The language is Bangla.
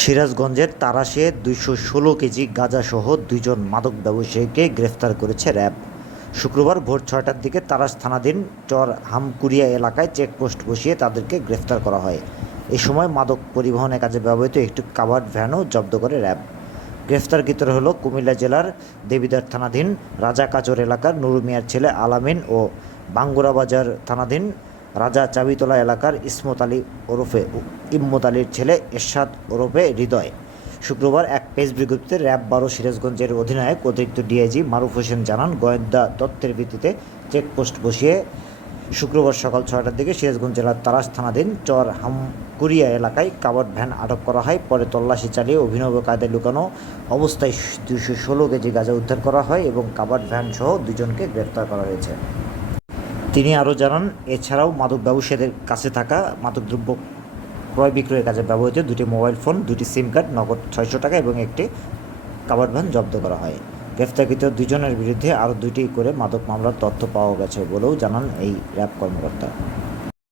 সিরাজগঞ্জের তারাশে দুইশো ষোলো কেজি গাঁজাসহ দুইজন মাদক ব্যবসায়ীকে গ্রেফতার করেছে র্যাব। শুক্রবার ভোর ছয়টার দিকে তারাশ থানাধীন চর হামকুরিয়া এলাকায় চেকপোস্ট বসিয়ে তাদেরকে গ্রেফতার করা হয়। এ সময় মাদক পরিবহনের কাজে ব্যবহৃত একটি কাভার্ড ভ্যানও জব্দ করে র্যাব। গ্রেফতারকৃতরা হল কুমিল্লা জেলার দেবিদার থানাধীন রাজা কাচর এলাকার নুরু মিয়ার ছেলে আলামিন ও বাঙ্গুরা বাজার থানাধীন রাজা চাবিতলা এলাকার ইসমত আলী ওরফে ইম্মত আলীর ছেলে এরশাদ ওরফে হৃদয়। শুক্রবার এক প্রেস বিজ্ঞপ্তিতে র্যাব বারো সিরাজগঞ্জের অধিনায়ক অতিরিক্ত ডিআইজি মারুফ হোসেন জানান, গোয়েন্দা তথ্যের ভিত্তিতে চেকপোস্ট বসিয়ে শুক্রবার সকাল ছয়টার দিকে সিরাজগঞ্জ জেলার তারাস থানাধীন চর হামকুরিয়া এলাকায় কাবার্ড ভ্যান আটক করা হয়। পরে তল্লাশি চালিয়ে অভিনব কায়দায় লুকানো অবস্থায় দুশো ষোলো কেজি গাঁজা উদ্ধার করা হয় এবং কাবার্ড ভ্যান সহ দুজনকে গ্রেপ্তার করা হয়েছে। তিনি আরও জানান, এছাড়াও মাদক ব্যবসায়ীদের কাছে থাকা মাদক দ্রব্য ক্রয় বিক্রয়ের কাজে ব্যবহৃত দুটি মোবাইল ফোন, দুটি সিম কার্ড, নগদ ছয়শো টাকা এবং একটি কাবার ভ্যান জব্দ করা হয়। গ্রেফতারকৃত দুজনের বিরুদ্ধে আরও দুটি করে মাদক মামলার তথ্য পাওয়া গেছে বলেও জানান এই র্যাব কর্মকর্তা।